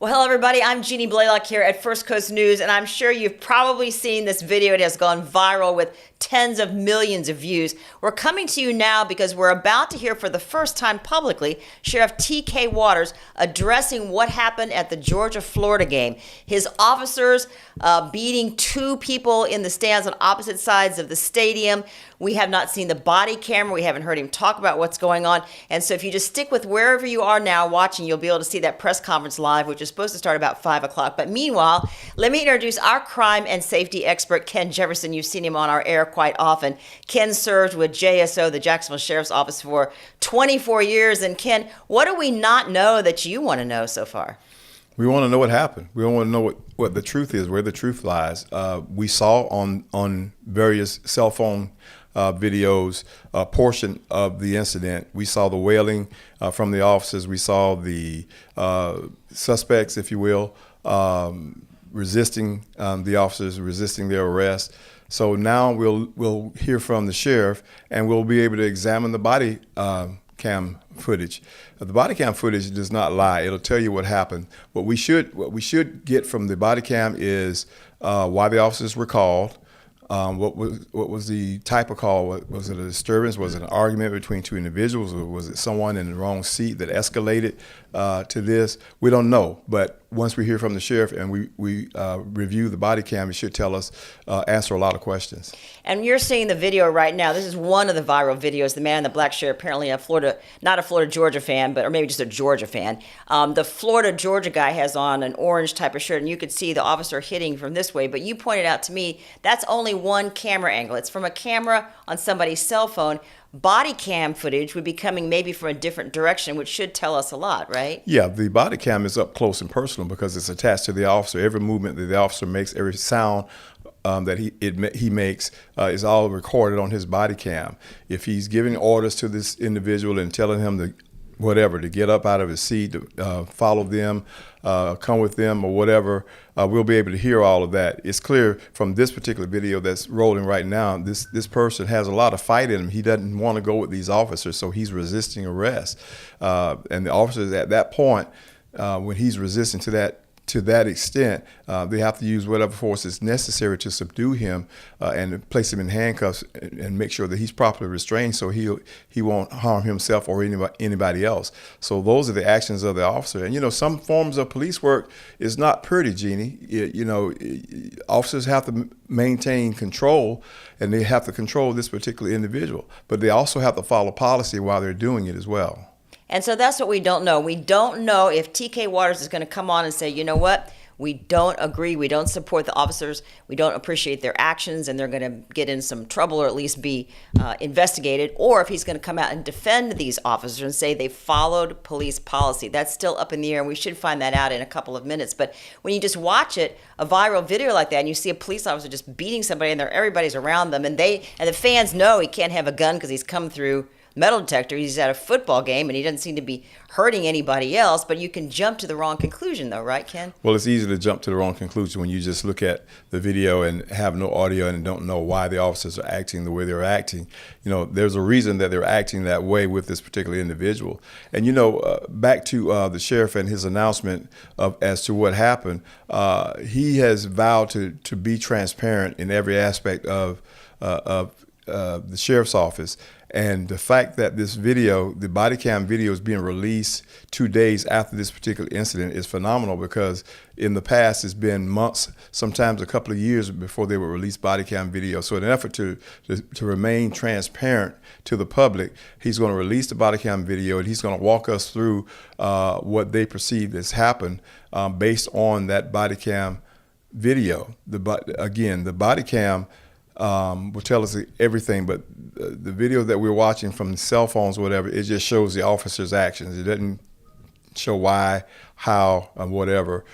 Well, hello everybody, I'm Jeannie Blaylock here at First Coast News, and I'm sure you've probably seen this video. It has gone viral with tens of millions of views. We're coming to you now because we're about to hear for the first time publicly Sheriff TK Waters addressing what happened at the Georgia-Florida game. His officers beating two people in the stands on opposite sides of the stadium. We have not seen the body camera. We haven't heard him talk about what's going on. And so if you just stick with wherever you are now watching, you'll be able to see that press conference live, which is supposed to start about 5 o'clock. But meanwhile, let me introduce our crime and safety expert, Ken Jefferson. You've seen him on our air quite often. Ken served with JSO, the Jacksonville Sheriff's Office, for 24 years. And Ken, what do we not know that you want to know so far? We want to know what happened. We want to know what the truth is, where the truth lies. We saw on various cell phone videos a portion of the incident. We saw the wailing from the officers. We saw the suspects, if you will, resisting the officers, resisting their arrest. So now we'll hear from the sheriff, and we'll be able to examine the body cam footage. The body cam footage does not lie. It'll tell you what happened. What we should get from the body cam is why the officers were called. What was the type of call? Was it a disturbance? Was it an argument between two individuals? Or was it someone in the wrong seat that escalated to this? We don't know. But once we hear from the sheriff and we review the body cam, it should tell us, answer a lot of questions. And you're seeing the video right now. This is one of the viral videos. The man in the black shirt, apparently not a Florida Georgia fan, or maybe just a Georgia fan. The Florida Georgia guy has on an orange type of shirt, and you could see the officer hitting from this way. But you pointed out to me that's only one camera angle. It's from a camera on somebody's cell phone. Body cam footage would be coming maybe from a different direction, which should tell us a lot, right? Yeah, the body cam is up close and personal because it's attached to the officer. Every movement that the officer makes, every sound that he makes is all recorded on his body cam. If he's giving orders to this individual and telling him to get up out of his seat, to follow them, come with them, or whatever, we'll be able to hear all of that. It's clear from this particular video that's rolling right now, this person has a lot of fight in him. He doesn't want to go with these officers, so he's resisting arrest. And the officers at that point, when he's resisting to that extent, they have to use whatever force is necessary to subdue him and place him in handcuffs and make sure that he's properly restrained so he won't harm himself or anybody else. So those are the actions of the officer. And some forms of police work is not pretty, Jeannie. Officers have to maintain control, and they have to control this particular individual, but they also have to follow policy while they're doing it as well. And so that's what we don't know. We don't know if TK Waters is going to come on and say, you know what, we don't agree, we don't support the officers, we don't appreciate their actions, and they're going to get in some trouble or at least be investigated, or if he's going to come out and defend these officers and say they followed police policy. That's still up in the air, and we should find that out in a couple of minutes. But when you just watch it, a viral video like that, and you see a police officer just beating somebody, and everybody's around them, and the fans know he can't have a gun because he's come through metal detector. He's at a football game, and he doesn't seem to be hurting anybody else. But you can jump to the wrong conclusion, though, right, Ken? Well, it's easy to jump to the wrong conclusion when you just look at the video and have no audio and don't know why the officers are acting the way they're acting. You know, there's a reason that they're acting that way with this particular individual. And, you know, back to the sheriff and his announcement as to what happened, he has vowed to be transparent in every aspect of the sheriff's office. And the fact that this video, the body cam video, is being released 2 days after this particular incident is phenomenal, because in the past it's been months, sometimes a couple of years before they would release body cam video. So in an effort to remain transparent to the public, he's going to release the body cam video, and he's going to walk us through what they perceive has happened based on that body cam video. The body cam will tell us everything, but the video that we're watching from the cell phones or whatever, it just shows the officer's actions. It doesn't show why, how, or whatever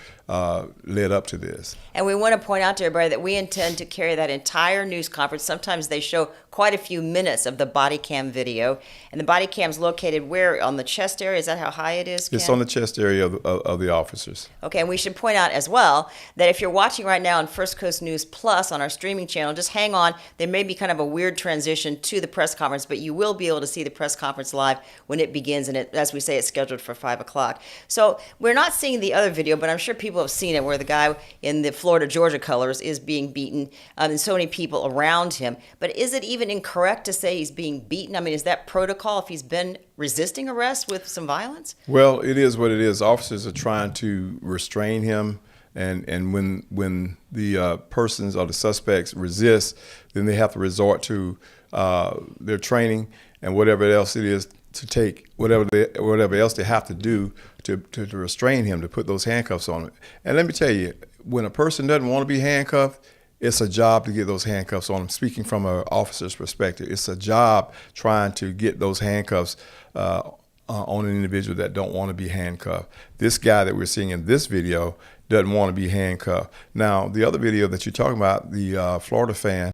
led up to this. And we want to point out to everybody that we intend to carry that entire news conference. Sometimes they show quite a few minutes of the body cam video. And the body cam is located where? On the chest area? Is that how high it is, Ken? It's on the chest area of the officers. Okay, and we should point out as well that if you're watching right now on First Coast News Plus on our streaming channel, just hang on. There may be kind of a weird transition to the press conference, but you will be able to see the press conference live when it begins. And as we say, it's scheduled for 5 o'clock. So we're not seeing the other video, but I'm sure people have seen it, where the guy in the Florida-Georgia colors is being beaten, and so many people around him. But is it even incorrect to say he's being beaten? I mean, is that protocol if he's been resisting arrest with some violence? Well, it is what it is. Officers are trying to restrain him, and when the persons or the suspects resist, then they have to resort to their training and whatever else it is to take, whatever else they have to do to restrain him, to put those handcuffs on him. And let me tell you, when a person doesn't want to be handcuffed, it's a job to get those handcuffs on them. Speaking from an officer's perspective, it's a job trying to get those handcuffs on an individual that don't want to be handcuffed. This guy that we're seeing in this video doesn't want to be handcuffed. Now, the other video that you're talking about, the Florida fan,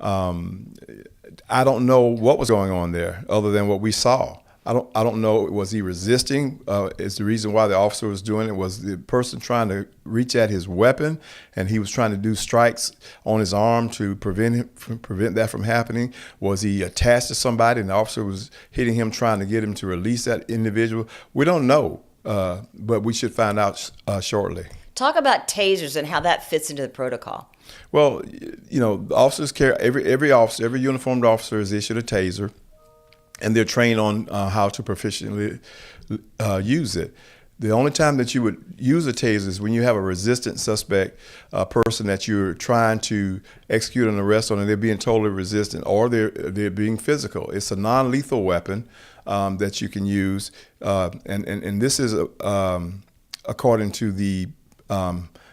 I don't know what was going on there other than what we saw. I don't know. Was he resisting? Is the reason why the officer was doing it? Was the person trying to reach at his weapon, and he was trying to do strikes on his arm to prevent that from happening? Was he attached to somebody, and the officer was hitting him, trying to get him to release that individual? We don't know, but we should find out shortly. Talk about tasers and how that fits into the protocol. Well, you know, the officers carry, every officer, every uniformed officer is issued a taser, and they're trained on how to proficiently use it. The only time that you would use a taser is when you have a resistant suspect, a person that you're trying to execute an arrest on, and they're being totally resistant, or they're being physical. It's a non-lethal weapon that you can use, and this is according to the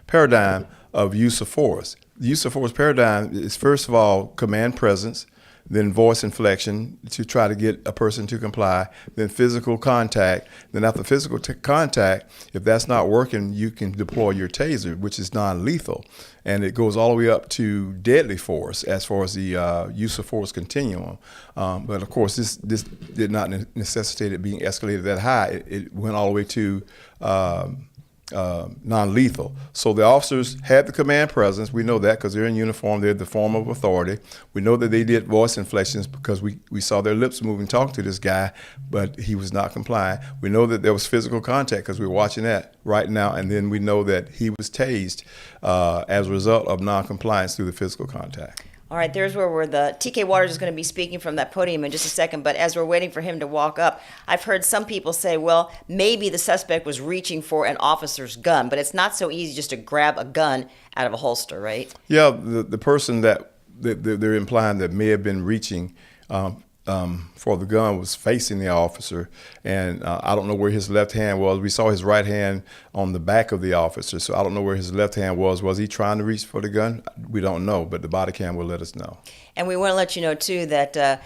paradigm of use of force. The use of force paradigm is, first of all, command presence, then voice inflection to try to get a person to comply, then physical contact. Then after physical contact, if that's not working, you can deploy your taser, which is non-lethal. And it goes all the way up to deadly force as far as the use of force continuum. But of course, this did not necessitate it being escalated that high. It went all the way to non-lethal. So the officers had the command presence. We know that because they're in uniform. They're the form of authority. We know that they did voice inflections because we saw their lips moving, talking to this guy, but he was not complying. We know that there was physical contact because we're watching that right now, and then we know that he was tased as a result of non-compliance through the physical contact. All right, there's where the TK Waters is going to be speaking from that podium in just a second. But as we're waiting for him to walk up, I've heard some people say, well, maybe the suspect was reaching for an officer's gun, but it's not so easy just to grab a gun out of a holster, right? Yeah, the person that they're implying that may have been reaching for the gun was facing the officer, and I don't know where his left hand was. We saw his right hand on the back of the officer, so I don't know where his left hand was. Was he trying to reach for the gun? We don't know, but the body cam will let us know. And we want to let you know, too, that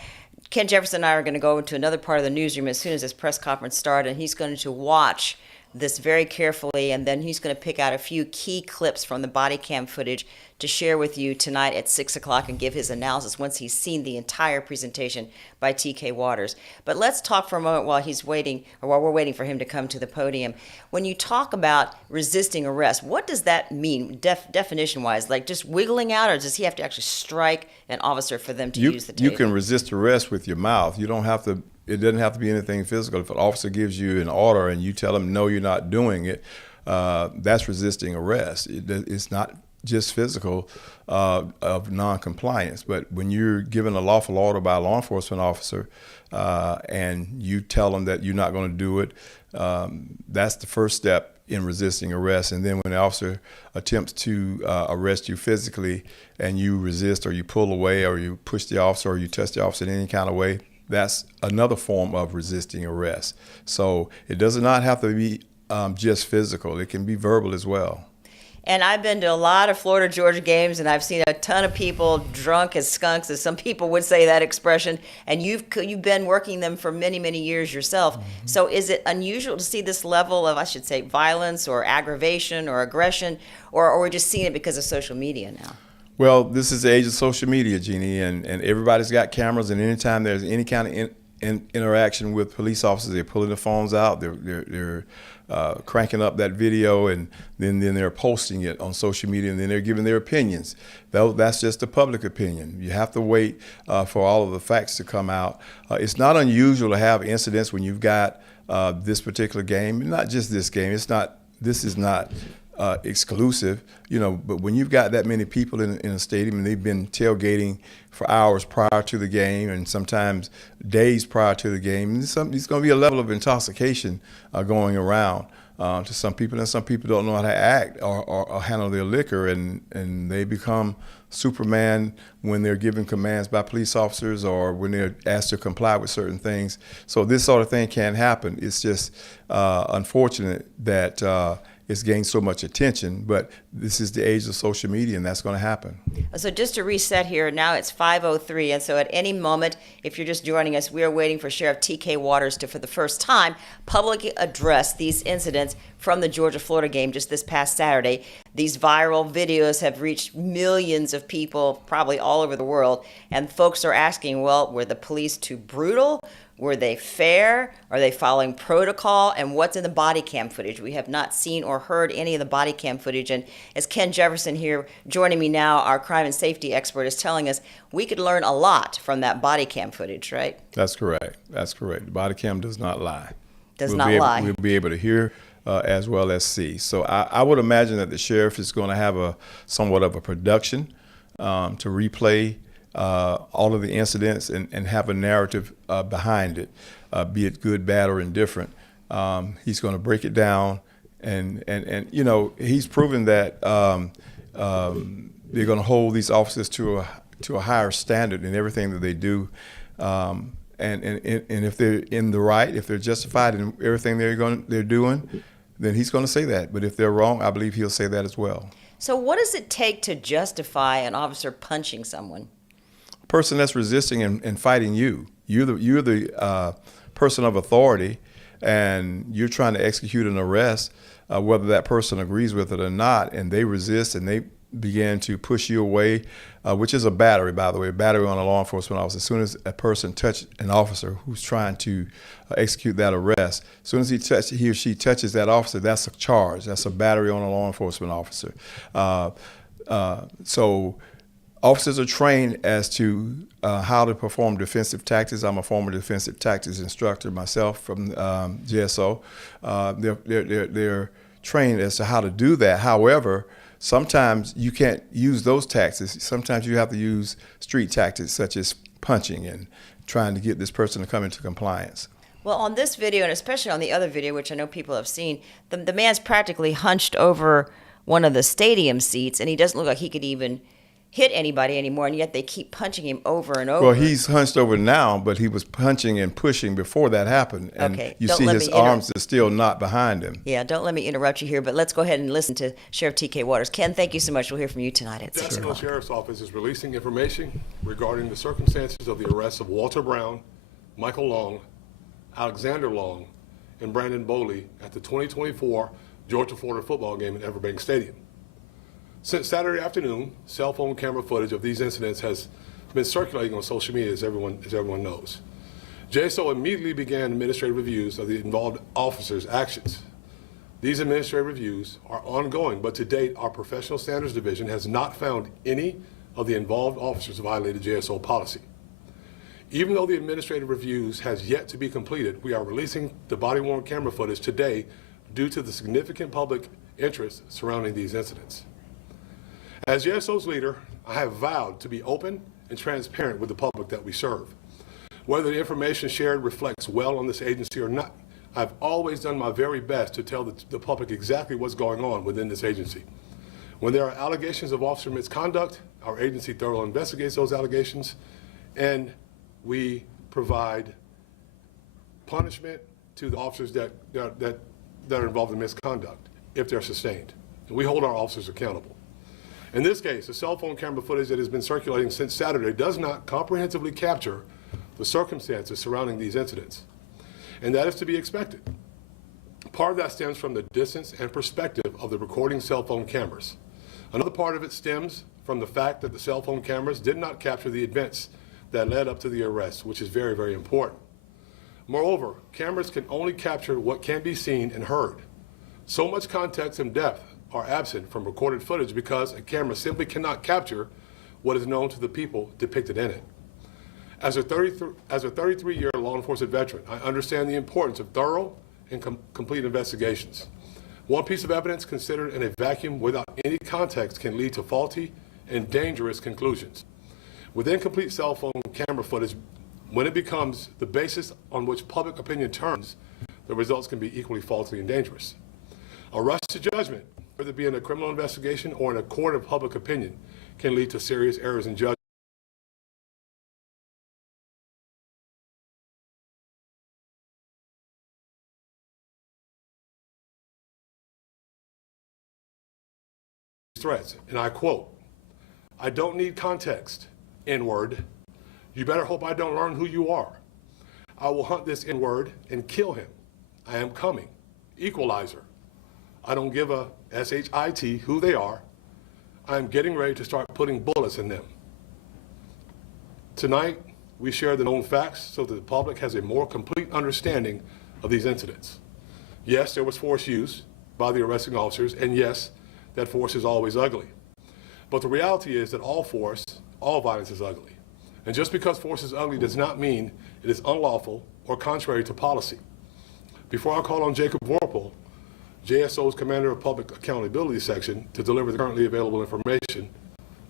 Ken Jefferson and I are going to go into another part of the newsroom as soon as this press conference starts, and he's going to watch this very carefully, and then he's going to pick out a few key clips from the body cam footage to share with you tonight at 6 o'clock and give his analysis once he's seen the entire presentation by TK Waters. But let's talk for a moment while he's waiting, or while we're waiting for him to come to the podium. When you talk about resisting arrest, what does that mean definition-wise? Like just wiggling out, or does he have to actually strike an officer for them to use the taser? You can resist arrest with your mouth. You don't have to. It doesn't have to be anything physical. If an officer gives you an order and you tell him no, you're not doing it, that's resisting arrest. It's not just physical of non-compliance, but when you're given a lawful order by a law enforcement officer and you tell them that you're not going to do it, that's the first step in resisting arrest. And then when the officer attempts to arrest you physically and you resist, or you pull away, or you push the officer, or you touch the officer in any kind of way, that's another form of resisting arrest. So it does not have to be just physical. It can be verbal as well. And I've been to a lot of Florida Georgia games, and I've seen a ton of people drunk as skunks, as some people would say that expression. And you've been working them for many, many years yourself. Mm-hmm. So is it unusual to see this level of, I should say, violence or aggravation or aggression, or we're just seeing it because of social media now? Well, this is the age of social media, Jeannie, and everybody's got cameras, and anytime there's any kind of interaction with police officers, they're pulling the phones out, they're cranking up that video, and then they're posting it on social media, and then they're giving their opinions. That's just the public opinion. You have to wait for all of the facts to come out. It's not unusual to have incidents when you've got this particular game, not just this game. This is not exclusive, but when you've got that many people in a stadium and they've been tailgating for hours prior to the game and sometimes days prior to the game, there's going to be a level of intoxication going around to some people, and some people don't know how to act or handle their liquor, and they become Superman when they're given commands by police officers or when they're asked to comply with certain things. So this sort of thing can happen. It's just unfortunate that it's gained so much attention, but this is the age of social media, and that's going to happen. So just to reset here, now it's 5:03, and so at any moment, if you're just joining us, we are waiting for Sheriff TK Waters to, for the first time, publicly address these incidents from the Georgia-Florida game just this past Saturday. These viral videos have reached millions of people, probably all over the world, and folks are asking, well, were the police too brutal? Were they fair? Are they following protocol? And what's in the body cam footage? We have not seen or heard any of the body cam footage. And as Ken Jefferson here joining me now, our crime and safety expert, is telling us, we could learn a lot from that body cam footage, right? That's correct. That's correct. The body cam does not lie. We'll lie. We'll be able to hear as well as see. So I would imagine that the sheriff is going to have somewhat of a production to replay all of the incidents and have a narrative behind it, be it good, bad, or indifferent. He's going to break it down, and he's proven that they're going to hold these officers to a higher standard in everything that they do. And if they're in the right, if they're justified in everything they're doing, then he's going to say that. But if they're wrong, I believe he'll say that as well. So what does it take to justify an officer punching someone? Person that's resisting and fighting you. You're the person of authority, and you're trying to execute an arrest, whether that person agrees with it or not, and they resist and they begin to push you away, which is a battery, by the way, a battery on a law enforcement officer. As soon as a person touches an officer who's trying to execute that arrest, as soon as he or she touches that officer, that's a charge. That's a battery on a law enforcement officer. So officers are trained as to how to perform defensive tactics. I'm a former defensive tactics instructor myself from JSO. They're trained as to how to do that. However, sometimes you can't use those tactics. Sometimes you have to use street tactics such as punching and trying to get this person to come into compliance. Well, on this video, and especially on the other video, which I know people have seen, the man's practically hunched over one of the stadium seats, and he doesn't look like he could even hit anybody anymore, and yet they keep punching him over and over. Well, he's hunched over now, but he was punching and pushing before that happened. And okay. You see his arms are still not behind him. Yeah, don't let me interrupt you here, but let's go ahead and listen to Sheriff TK Waters. Ken, thank you so much. We'll hear from you tonight at 6 o'clock. Jacksonville Sheriff's Office is releasing information regarding the circumstances of the arrests of Walter Brown, Michael Long, Alexander Long, and Brandon Boley at the 2024 Georgia-Florida football game at Everbank Stadium. Since Saturday afternoon, cell phone camera footage of these incidents has been circulating on social media, as everyone knows. JSO immediately began administrative reviews of the involved officers' actions. These administrative reviews are ongoing, but to date, our Professional Standards Division has not found any of the involved officers violated JSO policy. Even though the administrative reviews has yet to be completed, we are releasing the body-worn camera footage today due to the significant public interest surrounding these incidents. As JSO's leader, I have vowed to be open and transparent with the public that we serve. Whether the information shared reflects well on this agency or not, I've always done my very best to tell the public exactly what's going on within this agency. When there are allegations of officer misconduct, our agency thoroughly investigates those allegations, and we provide punishment to the officers that are involved in misconduct if they're sustained. And we hold our officers accountable. In this case, the cell phone camera footage that has been circulating since Saturday does not comprehensively capture the circumstances surrounding these incidents, and that is to be expected. Part of that stems from the distance and perspective of the recording cell phone cameras. Another part of it stems from the fact that the cell phone cameras did not capture the events that led up to the arrest, which is very, very important. Moreover, cameras can only capture what can be seen and heard. So much context and depth are absent from recorded footage because a camera simply cannot capture what is known to the people depicted in it. As a 33-year law enforcement veteran, I understand the importance of thorough and complete investigations. One piece of evidence considered in a vacuum without any context can lead to faulty and dangerous conclusions. With incomplete cell phone camera footage, when it becomes the basis on which public opinion turns, the results can be equally faulty and dangerous. A rush to judgment, whether it be in a criminal investigation or in a court of public opinion, can lead to serious errors in judgment. Threats, and I quote, "I don't need context, N-word. You better hope I don't learn who you are. I will hunt this N-word and kill him. I am coming. Equalizer. I don't give a SHIT who they are. I am getting ready to start putting bullets in them." Tonight, we share the known facts so that the public has a more complete understanding of these incidents. Yes, there was force used by the arresting officers, and yes, that force is always ugly. But the reality is that all force, all violence is ugly. And just because force is ugly does not mean it is unlawful or contrary to policy. Before I call on Jacob Vorpal, JSO's Commander of Public Accountability Section, to deliver the currently available information,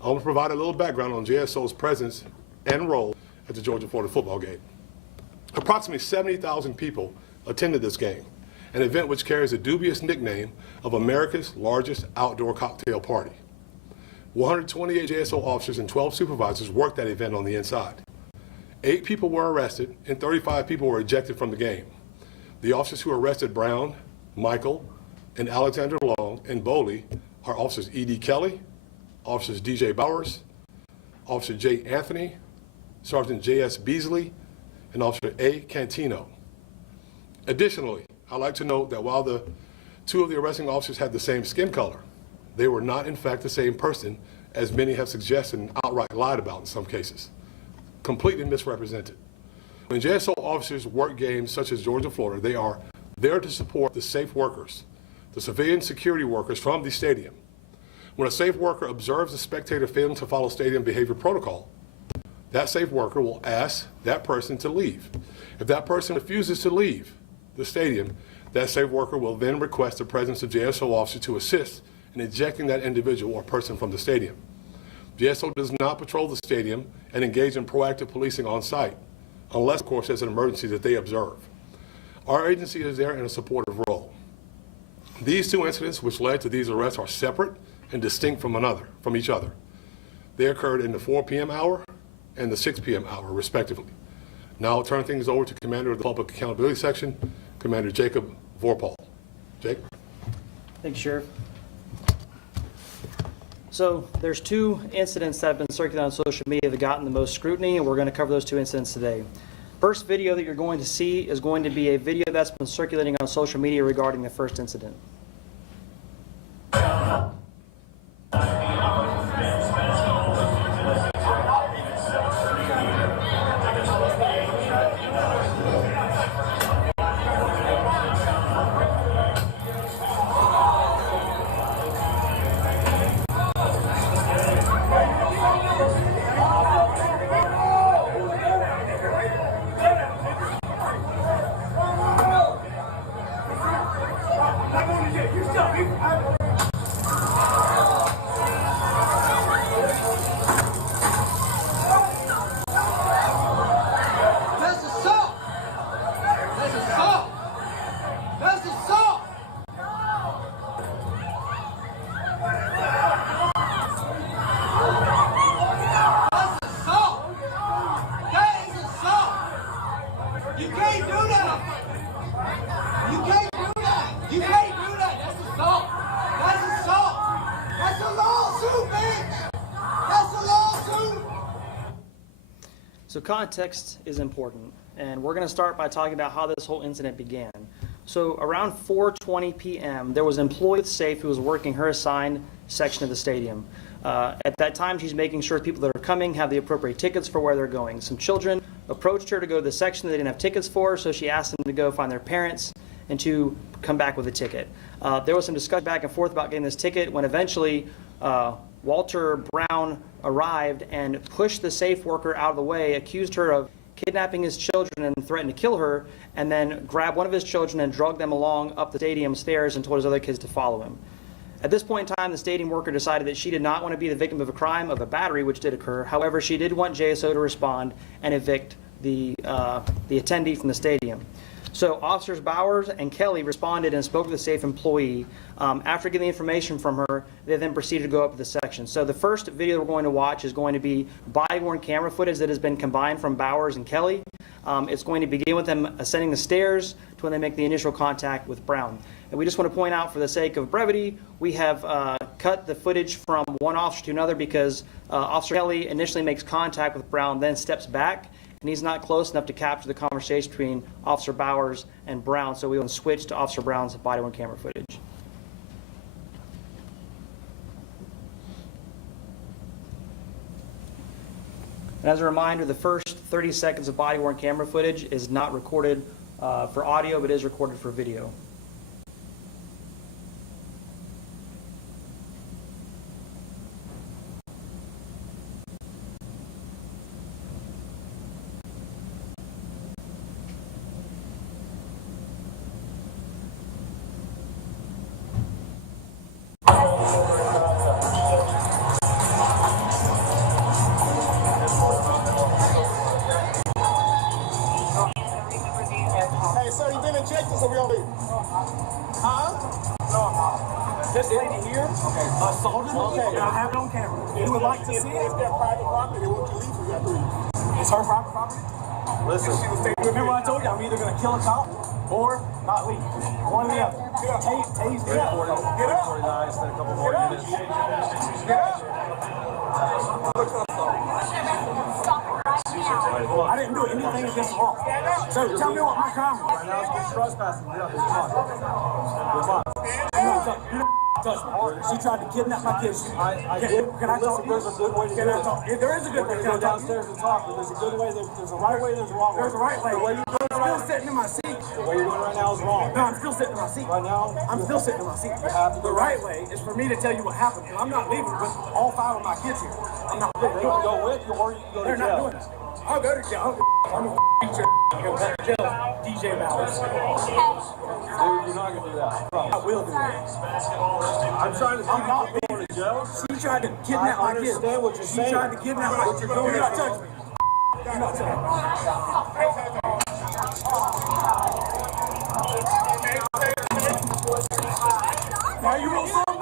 I want to provide a little background on JSO's presence and role at the Georgia-Florida football game. Approximately 70,000 people attended this game, an event which carries a dubious nickname of America's largest outdoor cocktail party. 128 JSO officers and 12 supervisors worked that event on the inside. 8 people were arrested and 35 people were ejected from the game. The officers who arrested Brown, Michael, and Alexander Long and Boley are Officers E.D. Kelly, Officers D.J. Bowers, Officer J. Anthony, Sergeant J.S. Beasley, and Officer A. Cantino. Additionally, I'd like to note that while the 2 of the arresting officers had the same skin color, they were not in fact the same person, as many have suggested and outright lied about in some cases. Completely misrepresented. When JSO officers work games such as Georgia-Florida, they are there to support the safe workers, the civilian security workers from the stadium. When a safe worker observes a spectator failing to follow stadium behavior protocol, that safe worker will ask that person to leave. If that person refuses to leave the stadium, that safe worker will then request the presence of JSO officer to assist in ejecting that individual or person from the stadium. JSO does not patrol the stadium and engage in proactive policing on site, unless, of course, there's an emergency that they observe. Our agency is there in a supportive role. These 2 incidents which led to these arrests are separate and distinct from each other. They occurred in the 4 p.m. hour and the 6 p.m. hour, respectively. Now I'll turn things over to Commander of the Public Accountability Section, Commander Jacob Vorpal. Jake? Thanks, Sheriff. So there's 2 incidents that have been circulating on social media that have gotten the most scrutiny, and we're going to cover those 2 incidents today. First video that you're going to see is going to be a video that's been circulating on social media regarding the first incident. So context is important, and we're going to start by talking about how this whole incident began. So around 4:20 p.m., there was an employee with SAFE who was working her assigned section of the stadium. At that time, she's making sure people that are coming have the appropriate tickets for where they're going. Some children approached her to go to the section they didn't have tickets for, so she asked them to go find their parents and to come back with a ticket. There was some discussion back and forth about getting this ticket when eventually Walter Brown arrived and pushed the SAFE worker out of the way, accused her of kidnapping his children and threatened to kill her, and then grabbed one of his children and dragged them along up the stadium stairs and told his other kids to follow him. At this point in time, the stadium worker decided that she did not want to be the victim of a crime of a battery, which did occur. However, she did want JSO to respond and evict the attendee from the stadium. So Officers Bowers and Kelly responded and spoke to the SAFE employee. After getting the information from her, they then proceeded to go up to the section. So the first video we're going to watch is going to be body-worn camera footage that has been combined from Bowers and Kelly. It's going to begin with them ascending the stairs to when they make the initial contact with Brown. And we just want to point out, for the sake of brevity, we have cut the footage from one officer to another because Officer Kelly initially makes contact with Brown, then steps back, and he's not close enough to capture the conversation between Officer Bowers and Brown, so we will switch to Officer Brown's body-worn camera footage. And as a reminder, the first 30 seconds of body-worn camera footage is not recorded for audio, but is recorded for video. This lady here assaulted me, and I have it on camera. You would like to see it? It's their private property. They want you to leave for that reason. It's her private property? Listen, remember I told you I'm either going to kill a cop or not leave. One or the other. Tase me up. Get up. 49, spend a couple more minutes. Get up. I didn't do anything against the law. So tell me what my crime was. Right now it's trespassing. Get up. Touch me. She tried to kidnap my kids. I did. Can I talk? There's a good way to do it. There is a good way. Can I go downstairs and talk? There's a good way. There's a right way. There's a wrong way. There's a right way. The way you're doing right now, sitting in my seat. The way you're doing right now is wrong. No, I'm still sitting in my seat. Right now, I'm still sitting in my seat. The right way is for me to tell you what happened. I'm not leaving with all 5 of my kids here. I'm not leaving. They can go with you or you can go to jail. They're not doing this. I'll go to jail. I'm going to beat your go back to jail, DJ Bowers. Dude, you're not going to do that. I will do that. I'm trying to keep you not going to jail. She tried to kidnap my kids. I understand what you're saying. She tried to kidnap my kids. You're not touching me. You're not touching me. Now you want some?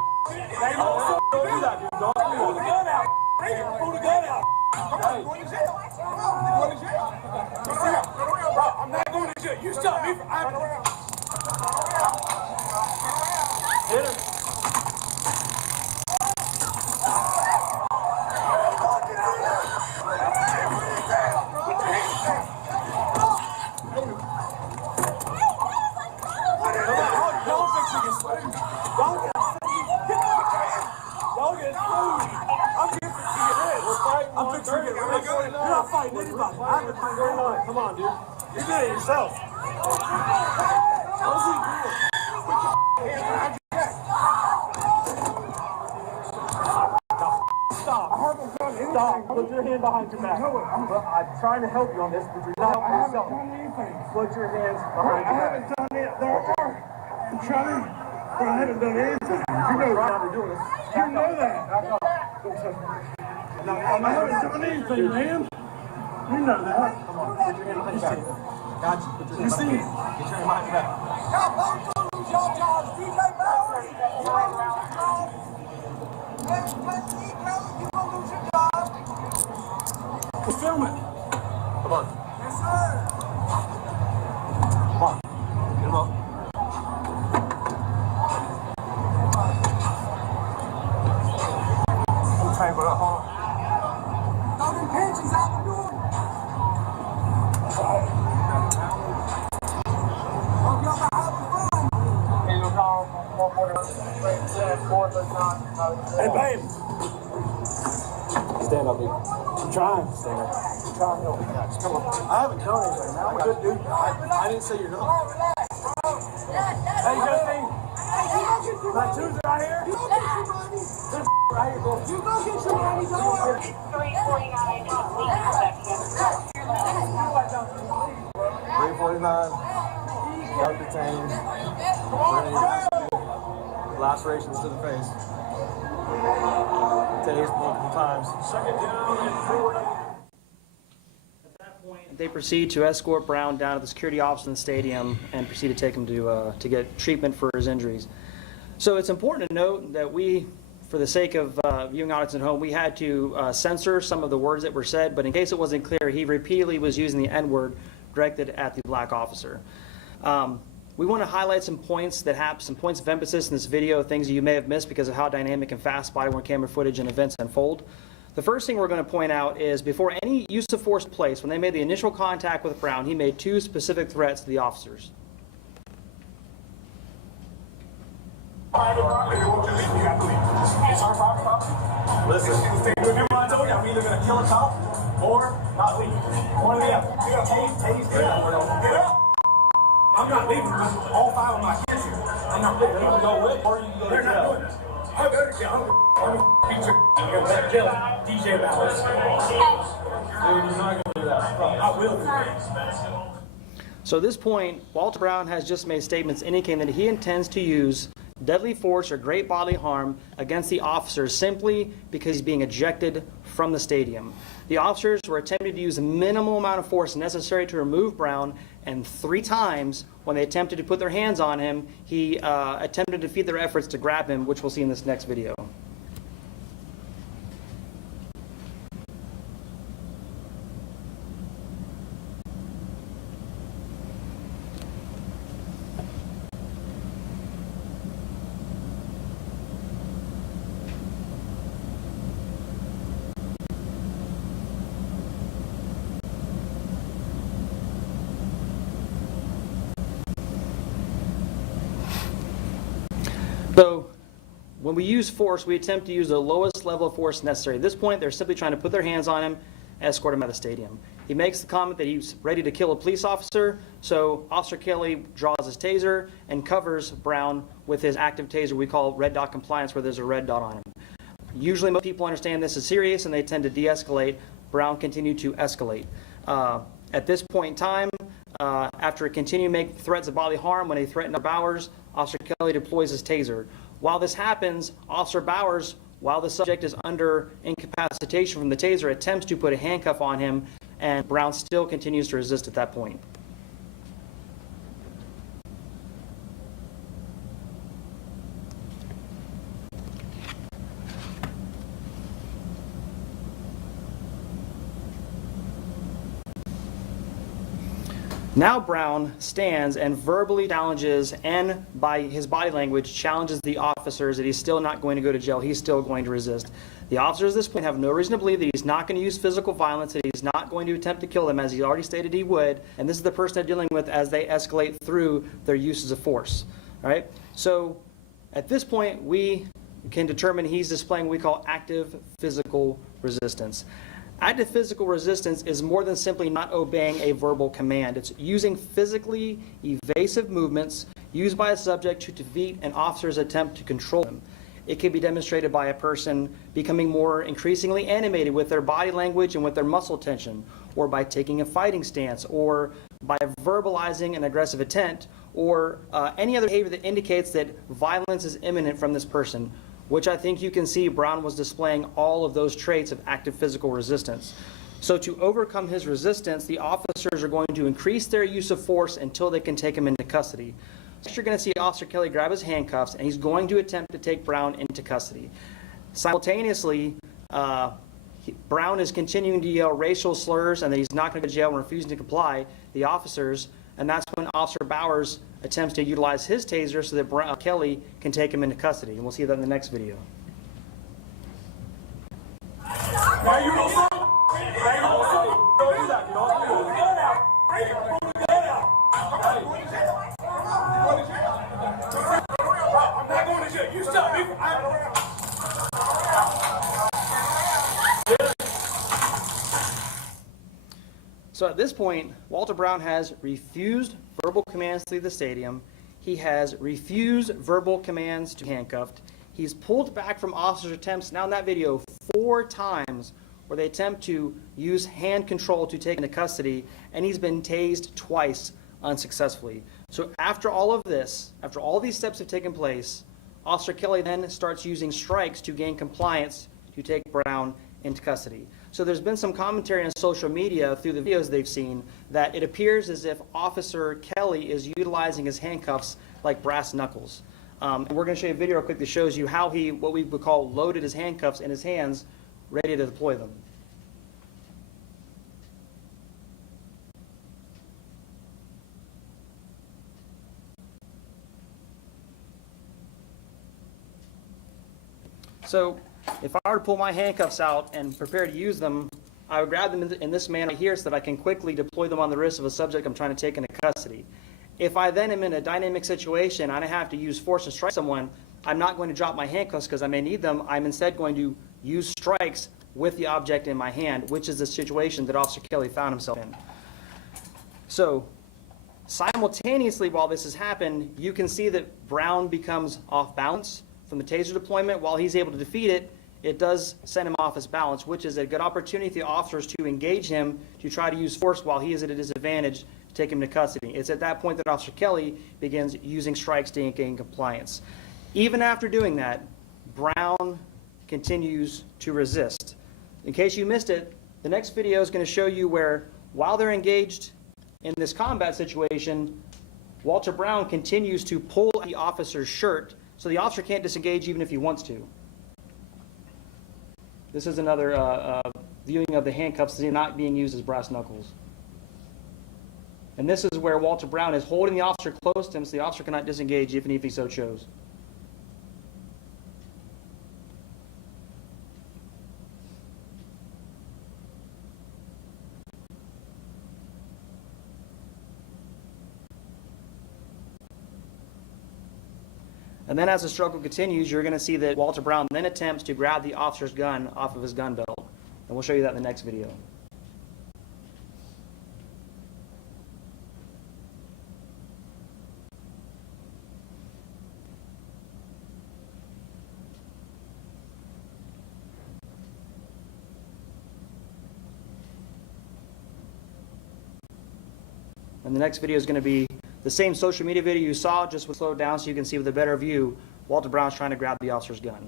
Now you want some? Don't do that, dude. Don't pull the gun out. Pull the gun out. I'm going to jail. I'm going to jail. I'm not going to jail. You stop me from... Hit him. did it yourself. What was he doing? Put your hands behind your back. Stop. I haven't done anything. Stop. Put your hand behind your back. I'm trying to help you on this, but you're not helping yourself. I haven't done anything. Put your hands behind your back. I haven't done it. There are. I'm trying, but I haven't done anything. You know that. You know that. I haven't done anything, man. You know that. Come on. Put your hand behind your back. Got you. Put your hand behind your back. Get your hand behind your back. Your job, TK Waters. You ain't around your job. Next time you gonna lose your job. We're filming. Come on. Yes, sir. Come on. Get him up. I'm trying to go up. Hold on. Throw them pinches out the door. Hope y'all are having fun. Hey, babe. Stand up, dude. I'm trying to stand up. I'm trying to help you guys. Come on. I haven't done anything. Now I'm good, dude. I didn't say you're not. Hey, Justine. My two's right here. This right here, bro. You go get your money, go. 349. 349. Drug detained. Lacerations to the face. Tased multiple times. At that point, they proceed to escort Brown down to the security office in the stadium and proceed to take him to get treatment for his injuries. So it's important to note that we, for the sake of viewing audience at home, we had to censor some of the words that were said, but in case it wasn't clear, he repeatedly was using the N-word directed at the black officer. We want to highlight some points that have some points of emphasis in this video, things that you may have missed because of how dynamic and fast body-worn camera footage and events unfold. The first thing we're going to point out is before any use of force took place, when they made the initial contact with Brown, he made two specific threats to the officers. Listen, remember I told you I'm either going to kill a cop or not leave. One of them. Get up. I'm not leaving. All 5 of my kids here. I'm not leaving. You can go with or you can go to jail. They're not doing this. I go to jail. I'm going to beat your jail. DJ about this. Dude, you're not going to do that. I will do that. So at this point, Walter Brown has just made statements indicating that he intends to use deadly force or great bodily harm against the officers simply because he's being ejected from the stadium. The officers were attempting to use the minimal amount of force necessary to remove Brown, and 3 times when they attempted to put their hands on him, he attempted to defeat their efforts to grab him, which we'll see in this next video. So when we use force, we attempt to use the lowest level of force necessary. At this point, they're simply trying to put their hands on him, escort him out of the stadium. He makes the comment that he's ready to kill a police officer, so Officer Kelly draws his taser and covers Brown with his active taser we call red dot compliance, where there's a red dot on him. Usually most people understand this is serious and they tend to de-escalate. Brown continued to escalate. At this point in time, after continuing to make threats of bodily harm when he threatened Bowers, Officer Kelly deploys his taser. While this happens, Officer Bowers, while the subject is under incapacitation from the taser, attempts to put a handcuff on him, and Brown still continues to resist at that point. Now Brown stands and verbally challenges, and by his body language challenges the officers that he's still not going to go to jail. He's still going to resist. The officers at this point have no reason to believe that he's not going to use physical violence, that he's not going to attempt to kill them, as he already stated he would. And this is the person they're dealing with as they escalate through their uses of force. All right? So at this point, we can determine he's displaying what we call active physical resistance. Active physical resistance is more than simply not obeying a verbal command. It's using physically evasive movements used by a subject to defeat an officer's attempt to control them. It can be demonstrated by a person becoming more increasingly animated with their body language and with their muscle tension, or by taking a fighting stance, or by verbalizing an aggressive intent, or any other behavior that indicates that violence is imminent from this person, which I think you can see Brown was displaying all of those traits of active physical resistance. So to overcome his resistance, the officers are going to increase their use of force until they can take him into custody. You're going to see Officer Kelly grab his handcuffs, and he's going to attempt to take Brown into custody. Simultaneously, Brown is continuing to yell racial slurs and that he's not going to go to jail and refusing to comply, the officers, and that's when Officer Bowers attempts to utilize his taser so that Kelly can take him into custody. And we'll see that in the next video. Now you don't say. Now you don't say. Don't do that. Don't do it. Get out. Pull the gun out. I'm not going to jail. You stop me. So at this point, Walter Brown has refused verbal commands to leave the stadium. He has refused verbal commands to be handcuffed. He's pulled back from officers' attempts, now in that video, 4 times where they attempt to use hand control to take into custody, and he's been tased twice unsuccessfully. So after all of this, after all these steps have taken place, Officer Kelly then starts using strikes to gain compliance to take Brown into custody. So there's been some commentary on social media through the videos they've seen that it appears as if Officer Kelly is utilizing his handcuffs like brass knuckles. And we're going to show you a video real quick that shows you how he, what we would call, loaded his handcuffs in his hands, ready to deploy them. So if I were to pull my handcuffs out and prepare to use them, I would grab them in this manner here so that I can quickly deploy them on the wrist of a subject I'm trying to take into custody. If I then am in a dynamic situation and I have to use force to strike someone, I'm not going to drop my handcuffs because I may need them. I'm instead going to use strikes with the object in my hand, which is the situation that Officer Kelly found himself in. So simultaneously while this has happened, you can see that Brown becomes off balance from the taser deployment. While he's able to defeat it, it does send him off his balance, which is a good opportunity for the officers to engage him to try to use force while he is at a disadvantage to take him to custody. It's at that point that Officer Kelly begins using strikes to gain compliance. Even after doing that, Brown continues to resist. In case you missed it, the next video is going to show you where, while they're engaged in this combat situation, Walter Brown continues to pull the officer's shirt so the officer can't disengage even if he wants to. This is another viewing of the handcuffs not being used as brass knuckles. And this is where Walter Brown is holding the officer close to him so the officer cannot disengage even if he so chose. And then as the struggle continues, you're going to see that Walter Brown then attempts to grab the officer's gun off of his gun belt. And we'll show you that in the next video. And the next video is going to be the same social media video you saw, just with slowed down so you can see with a better view, Walter Brown's trying to grab the officer's gun.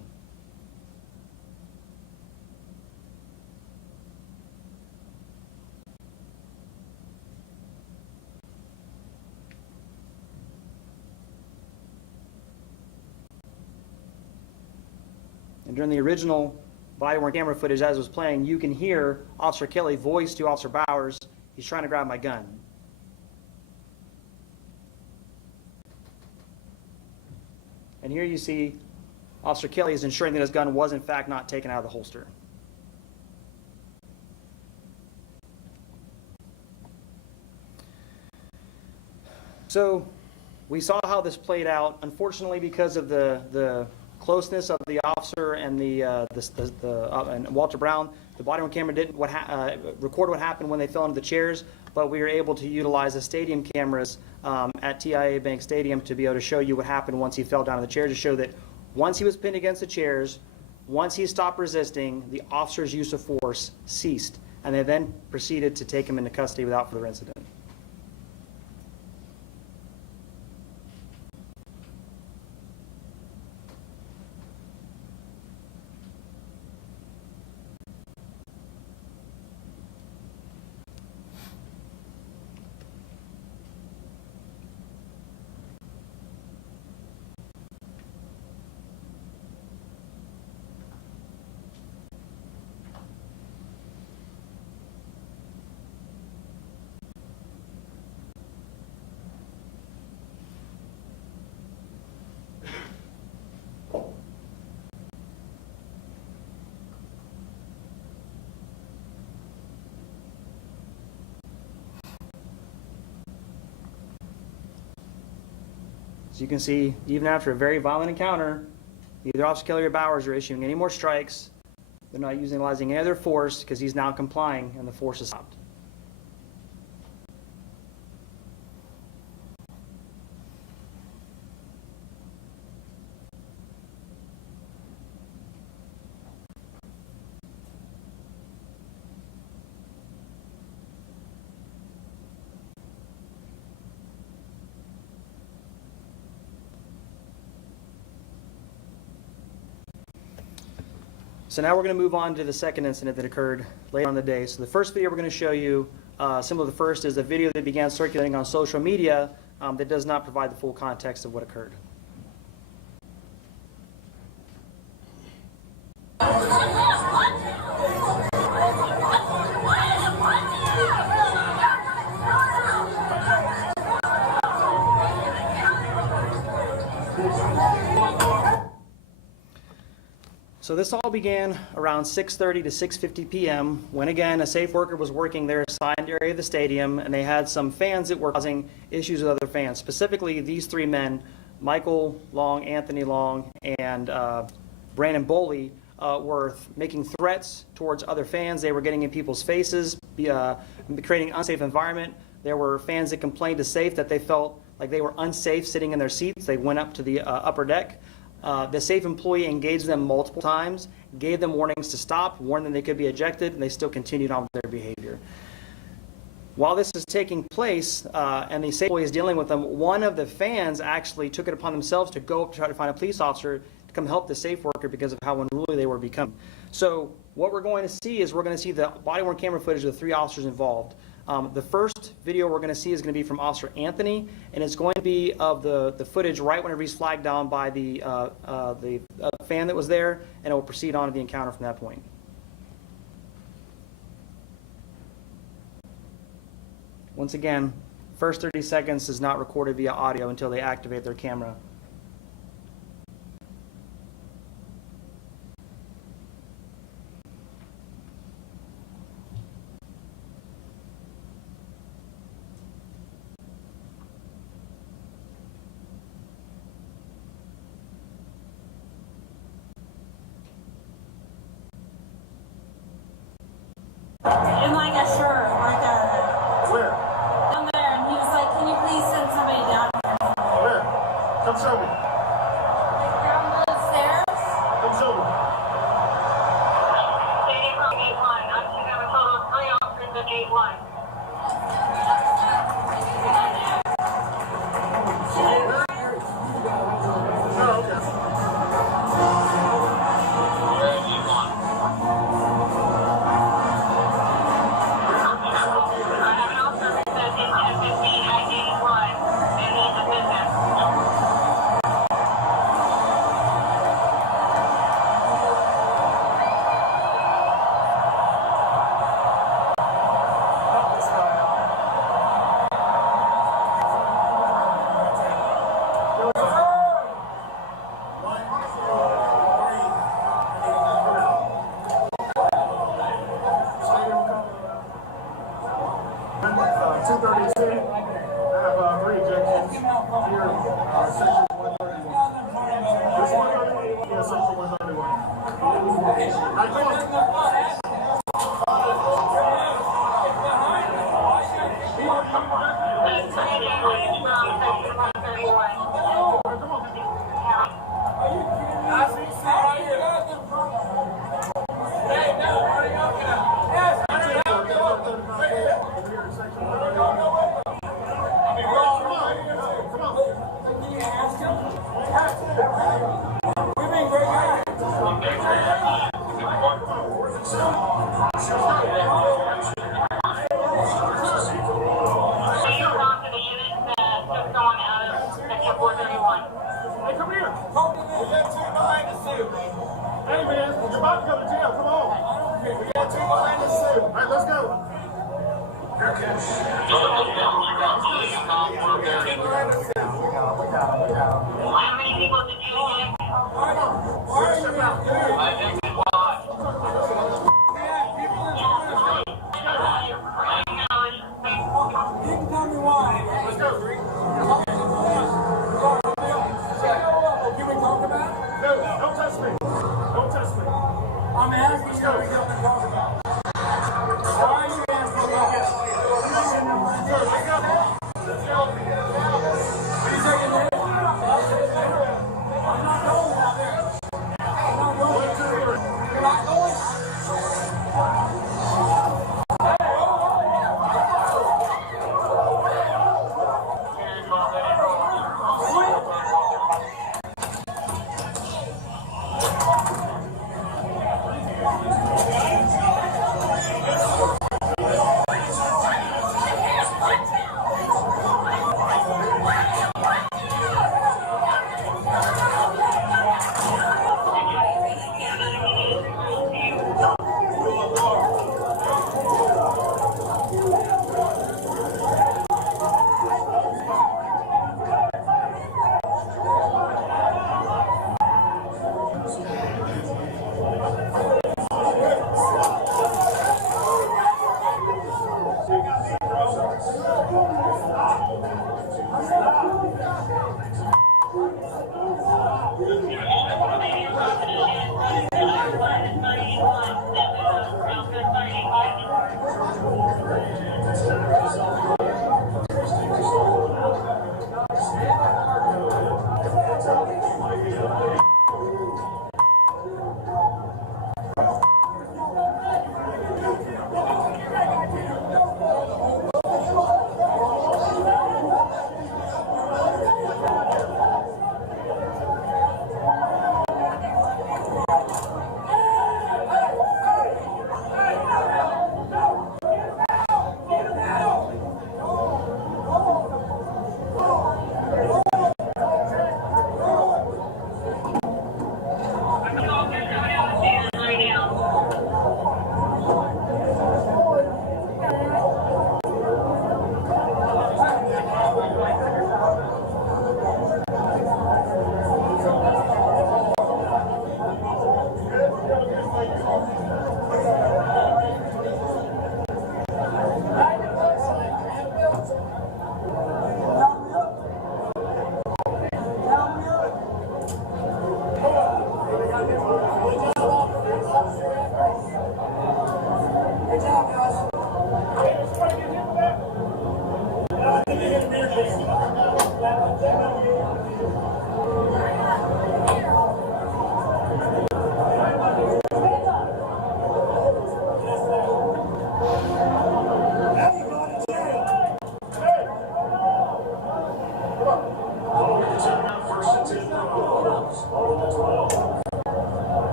And during the original body-worn camera footage as it was playing, you can hear Officer Kelly voice to Officer Bowers, "He's trying to grab my gun." And here you see Officer Kelly is ensuring that his gun was in fact not taken out of the holster. So we saw how this played out. Unfortunately, because of the closeness of the officer and and Walter Brown. The body-worn camera didn't record what happened when they fell into the chairs, but we were able to utilize the stadium cameras at Everbank Stadium to be able to show you what happened once he fell down in the chair, to show that once he was pinned against the chairs, once he stopped resisting, the officer's use of force ceased, and they then proceeded to take him into custody without further incident. As you can see, even after a very violent encounter, neither Officer Kelly or Bowers are issuing any more strikes. They're not utilizing any other force because he's now complying and the force is stopped. So now we're going to move on to the second incident that occurred later on in the day. So the first video we're going to show you, similar to the first, is a video that began circulating on social media that does not provide the full context of what occurred. So this all began around 6:30 to 6:50 p.m. when, again, a safe worker was working their assigned area of the stadium, and they had some fans that were causing issues with other fans. Specifically, these three men, Michael Long, Anthony Long, and Brandon Boley, were making threats towards other fans. They were getting in people's faces, creating an unsafe environment. There were fans that complained to SAFE that they felt like they were unsafe sitting in their seats. They went up to the upper deck. The SAFE employee engaged them multiple times, gave them warnings to stop, warned them they could be ejected, and they still continued on with their behavior. While this is taking place, and the SAFE employee is dealing with them, one of the fans actually took it upon themselves to go up to try to find a police officer to come help the SAFE worker because of how unruly they were becoming. So what we're going to see is we're going to see the body-worn camera footage of the three officers involved. The first video we're going to see is going to be from Officer Anthony, and it's going to be of the footage right whenever he's flagged down by the fan that was there, and it will proceed on to the encounter from that point. Once again, first 30 seconds is not recorded via audio until they activate their camera. In like a shirt, like a... Where? Down there, and he was like, can you please send somebody down here? Where? Come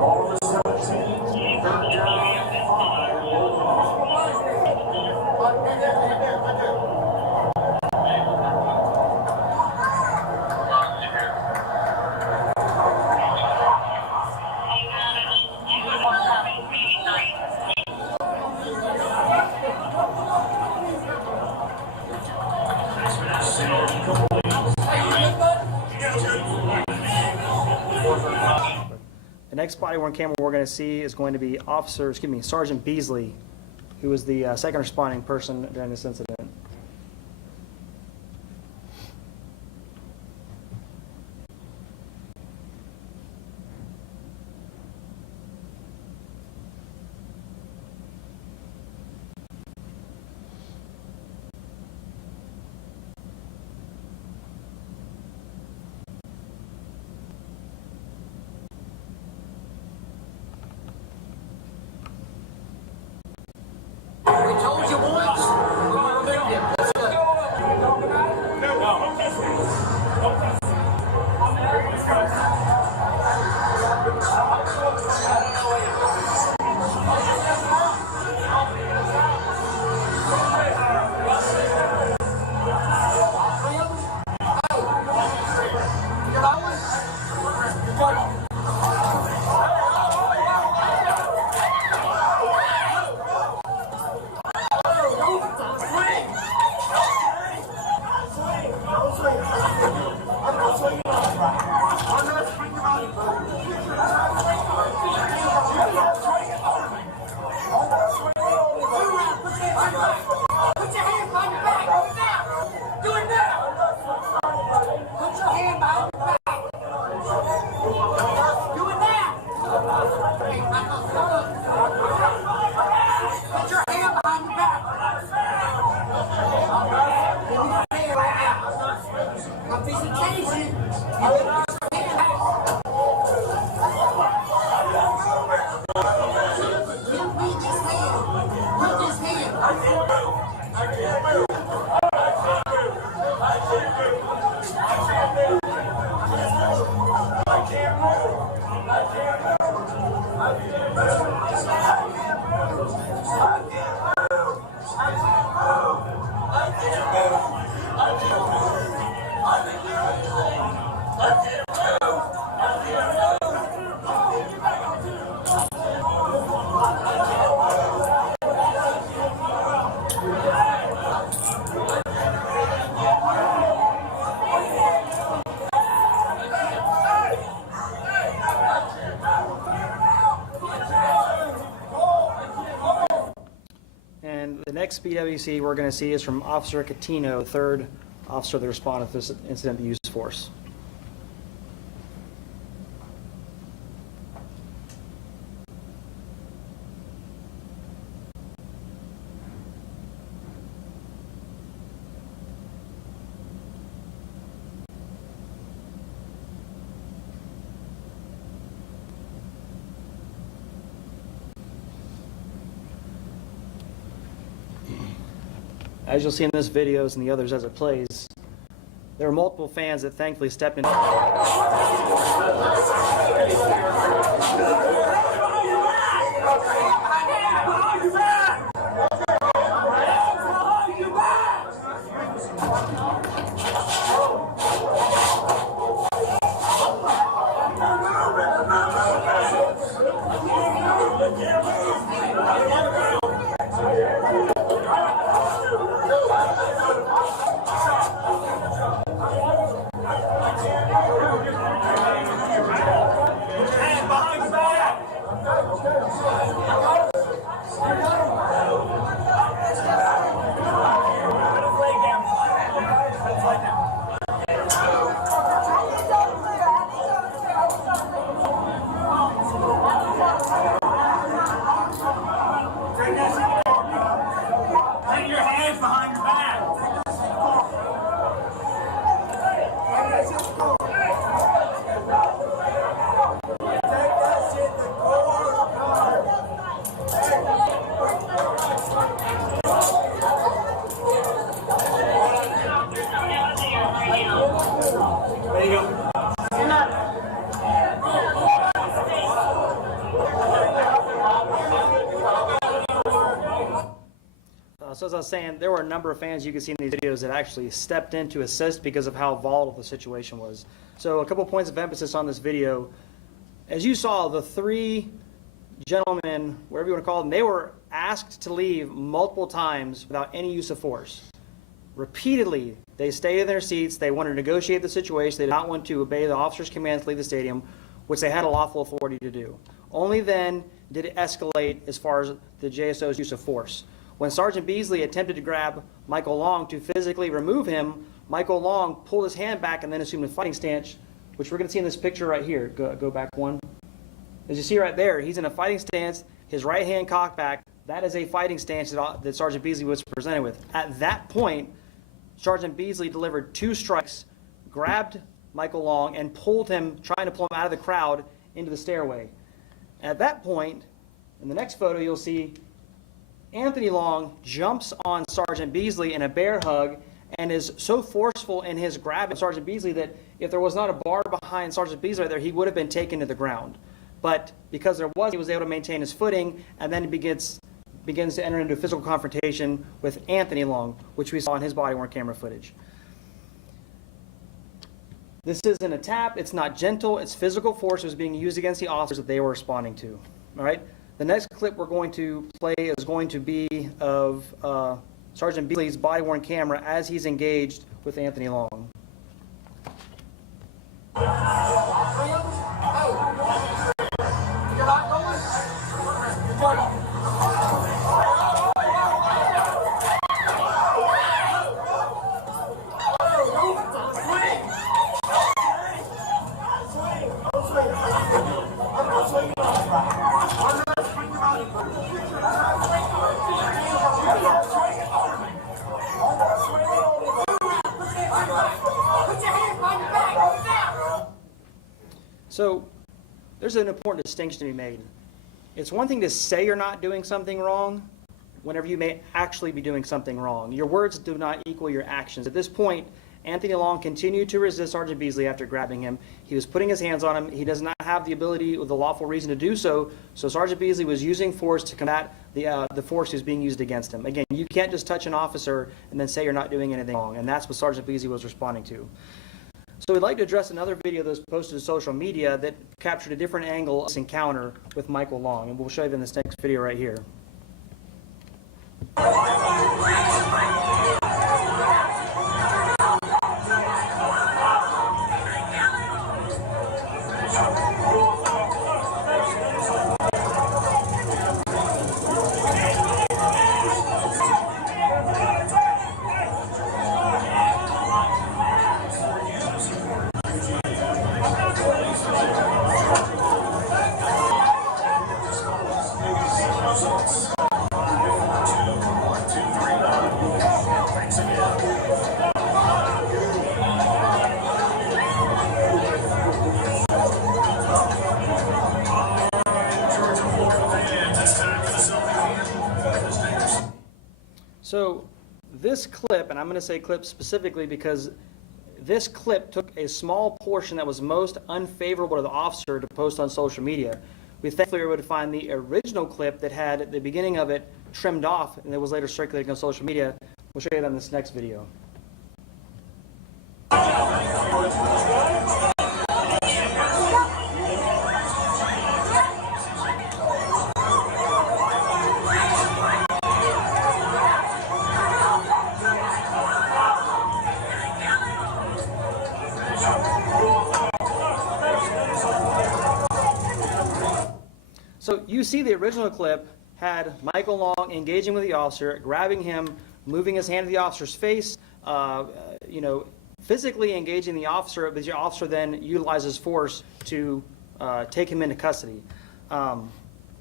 Ball number 17, third down, 5. The next body-worn camera we're going to see is going to be Sergeant Beasley, who was the second responding person during this incident. And the next BWC we're going to see is from Officer Catino, third officer that responded to this incident, the use of force. As you'll see in this videos and the others as it plays, there are multiple fans that thankfully stepped in. was saying, there were a number of fans you can see in these videos that actually stepped in to assist because of how volatile the situation was. So a couple points of emphasis on this video. As you saw, the three gentlemen, whatever you want to call them, they were asked to leave multiple times without any use of force. Repeatedly, they stayed in their seats. They wanted to negotiate the situation. They did not want to obey the officer's commands to leave the stadium, which they had a lawful authority to do. Only then did it escalate as far as the JSO's use of force. When Sergeant Beasley attempted to grab Michael Long to physically remove him, Michael Long pulled his hand back and then assumed a fighting stance, which we're going to see in this picture right here. Go back one. As you see right there, he's in a fighting stance, his right hand cocked back. That is a fighting stance that Sergeant Beasley was presented with. At that point, Sergeant Beasley delivered 2 strikes, grabbed Michael Long, and pulled him, trying to pull him out of the crowd into the stairway. At that point, in the next photo, you'll see Anthony Long jumps on Sergeant Beasley in a bear hug and is so forceful in his grab of Sergeant Beasley that if there was not a bar behind Sergeant Beasley right there, he would have been taken to the ground. But because there was, he was able to maintain his footing, and then he begins to enter into a physical confrontation with Anthony Long, which we saw in his body-worn camera footage. This isn't a tap, it's not gentle, it's physical force that was being used against the officers that they were responding to. All right? The next clip we're going to play is going to be of Sergeant Beasley's body-worn camera as he's engaged with Anthony Long. So there's an important distinction to be made. It's one thing to say you're not doing something wrong whenever you may actually be doing something wrong. Your words do not equal your actions. At this point, Anthony Long continued to resist Sergeant Beasley after grabbing him. He was putting his hands on him. He does not have the ability or the lawful reason to do so, so Sergeant Beasley was using force to combat the force that was being used against him. Again, you can't just touch an officer and then say you're not doing anything wrong, and that's what Sergeant Beasley was responding to. So we'd like to address another video that was posted to social media that captured a different angle of this encounter with Michael Long, and we'll show you in this next video right here. So this clip, and I'm going to say clip specifically because this clip took a small portion that was most unfavorable to the officer to post on social media. We thankfully were able to find the original clip that had the beginning of it trimmed off and that was later circulated on social media. We'll show you that in this next video. So you see the original clip had Michael Long engaging with the officer, grabbing him, moving his hand to the officer's face, physically engaging the officer, but the officer then utilizes force to take him into custody. And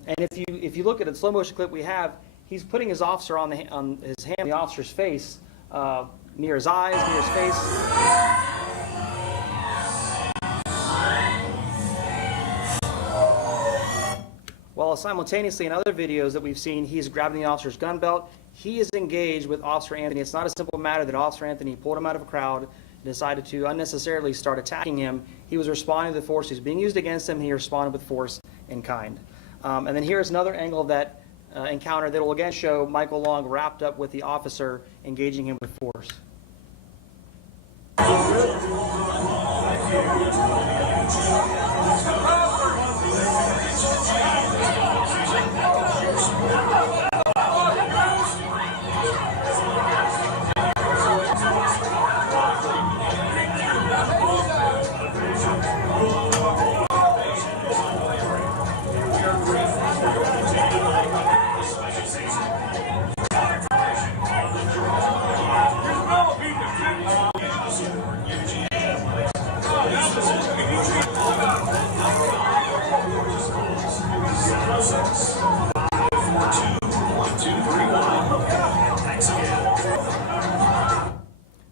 if you look at the slow motion clip we have, he's putting his officer on his hand on the officer's face, near his eyes, near his face. While simultaneously in other videos that we've seen, he's grabbing the officer's gun belt. He is engaged with Officer Anthony. It's not a simple matter that Officer Anthony pulled him out of a crowd and decided to unnecessarily start attacking him. He was responding to the force that was being used against him. He responded with force in kind. And then here's another angle of that encounter that will again show Michael Long wrapped up with the officer engaging him with force.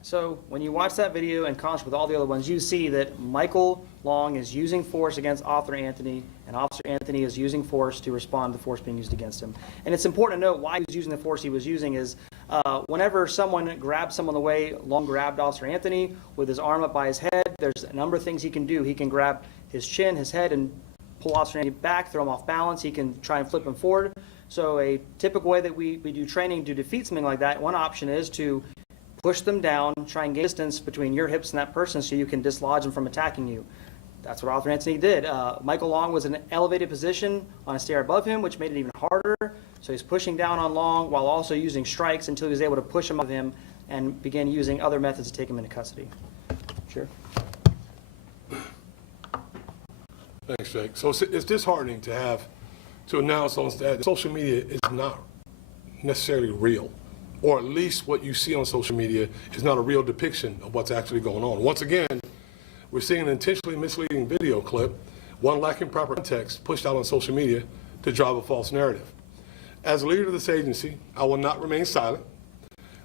So when you watch that video and contrast with all the other ones, you see that Michael Long is using force against Officer Anthony, and Officer Anthony is using force to respond to the force being used against him. And it's important to note why he was using the force he was using is whenever someone grabs someone the way Long grabbed Officer Anthony with his arm up by his head, there's a number of things he can do. He can grab his chin, his head, and pull Officer Anthony back, throw him off balance. He can try and flip him forward. So a typical way that we do training to defeat something like that, one option is to push them down, try and gain distance between your hips and that person so you can dislodge them from attacking you. That's what Officer Anthony did. Michael Long was in an elevated position on a stair above him, which made it even harder. So he's pushing down on Long while also using strikes until he was able to push him above him and begin using other methods to take him into custody. Sure. Thanks, Jake. So it's disheartening to announce on that social media is not necessarily real, or at least what you see on social media is not a real depiction of what's actually going on. Once again, we're seeing an intentionally misleading video clip, one lacking proper context, pushed out on social media to drive a false narrative. As a leader of this agency, I will not remain silent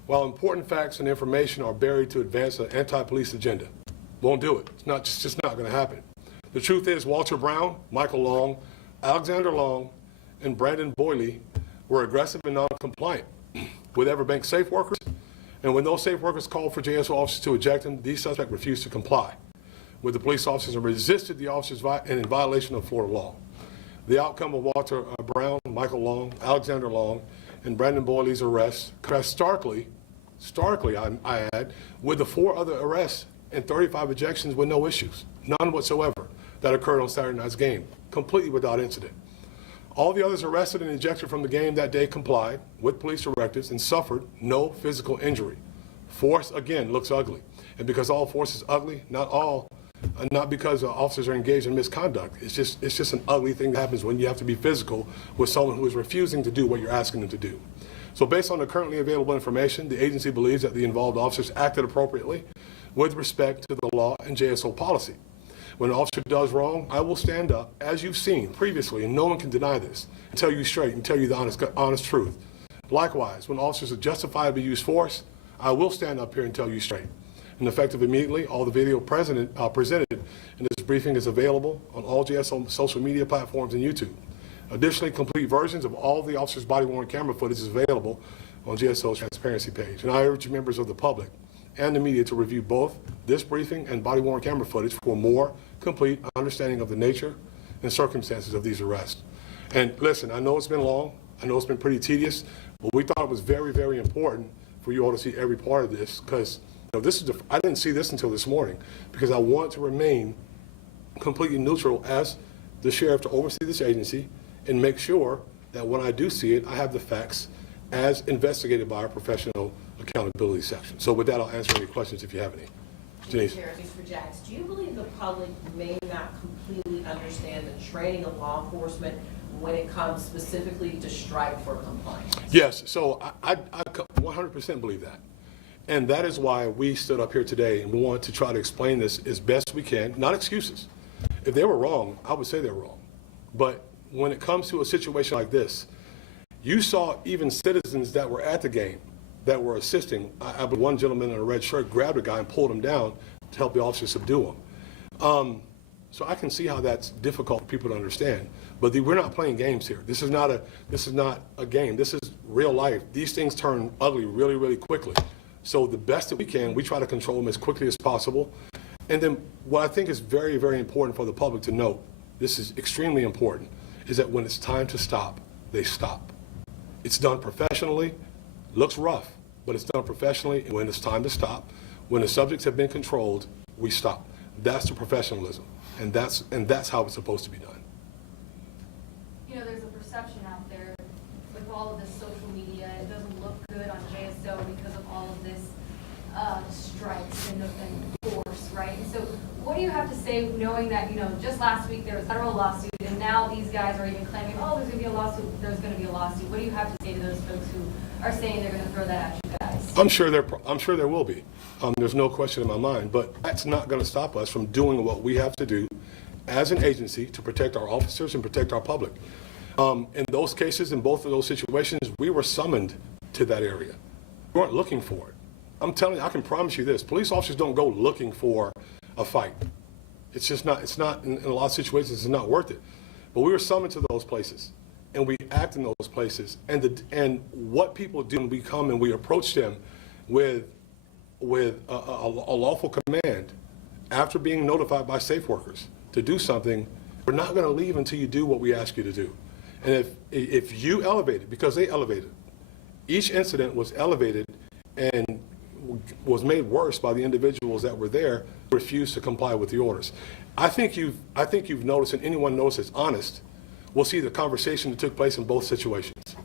while important facts and information are buried to advance an anti-police agenda. Won't do it. It's just not going to happen. The truth is Walter Brown, Michael Long, Alexander Long, and Brandon Boyle were aggressive and non-compliant with Everbank safe workers, and when those safe workers called for JSO officers to eject them, these suspects refused to comply with the police officers and resisted the officers in violation of Florida law. The outcome of Walter Brown, Michael Long, Alexander Long, and Brandon Boyle's arrests contrasts starkly, I add, with the 4 other arrests and 35 ejections with no issues, none whatsoever, that occurred on Saturday night's game, completely without incident. All the others arrested and ejected from the game that day complied with police directives and suffered no physical injury. Force, again, looks ugly. And because all force is ugly, not because officers are engaged in misconduct. It's just an ugly thing that happens when you have to be physical with someone who is refusing to do what you're asking them to do. So based on the currently available information, the agency believes that the involved officers acted appropriately with respect to the law and JSO policy. When an officer does wrong, I will stand up, as you've seen previously, and no one can deny this, and tell you straight and tell you the honest truth. Likewise, when officers are justifiably use force, I will stand up here and tell you straight. And effective immediately, all the video presented in this briefing is available on all JSO social media platforms and YouTube. Additionally, complete versions of all the officers' body-worn camera footage is available on JSO's transparency page. And I urge members of the public and the media to review both this briefing and body-worn camera footage for a more complete understanding of the nature and circumstances of these arrests. And listen, I know it's been long, I know it's been pretty tedious, but we thought it was very, very important for you all to see every part of this, because I didn't see this until this morning, because I want to remain completely neutral as the sheriff to oversee this agency and make sure that when I do see it, I have the facts as investigated by our professional accountability section. So with that, I'll answer any questions if you have any. Denise. Sheriff, for Jax, do you believe the public may not completely understand the training of law enforcement when it comes specifically to strike for compliance? Yes, so I 100% believe that. And that is why we stood up here today and we want to try to explain this as best we can, not excuses. If they were wrong, I would say they're wrong. But when it comes to a situation like this, you saw even citizens that were at the game that were assisting. I believe one gentleman in a red shirt grabbed a guy and pulled him down to help the officer subdue him. So I can see how that's difficult for people to understand. But we're not playing games here. This is not a game. This is real life. These things turn ugly really, really quickly. So the best that we can, we try to control them as quickly as possible. And then what I think is very, very important for the public to note, this is extremely important, is that when it's time to stop, they stop. It's done professionally, looks rough, but it's done professionally. When it's time to stop, when the subjects have been controlled, we stop. That's the professionalism, and that's how it's supposed to be done. You know, there's a perception out there with all of this social media. It doesn't look good on JSO because of all of this strikes and force, right? And so what do you have to say knowing that, you know, just last week there was a federal lawsuit and now these guys are even claiming, oh, there's going to be a lawsuit, there's going to be a lawsuit. What do you have to say to those folks who are saying they're going to throw that at you guys? I'm sure there will be. There's no question in my mind, but that's not going to stop us from doing what we have to do as an agency to protect our officers and protect our public. In those cases, in both of those situations, we were summoned to that area. We weren't looking for it. I'm telling you, I can promise you this, police officers don't go looking for a fight. It's just not, in a lot of situations, it's not worth it. But we were summoned to those places, and we act in those places. And what people do when we come and we approach them with a lawful command, after being notified by safe workers to do something, we're not going to leave until you do what we ask you to do. And if you elevate it, because they elevated, each incident was elevated and was made worse by the individuals that were there who refused to comply with the orders. I think you've noticed, and anyone knows that's honest, will see the conversation that took place in both situations.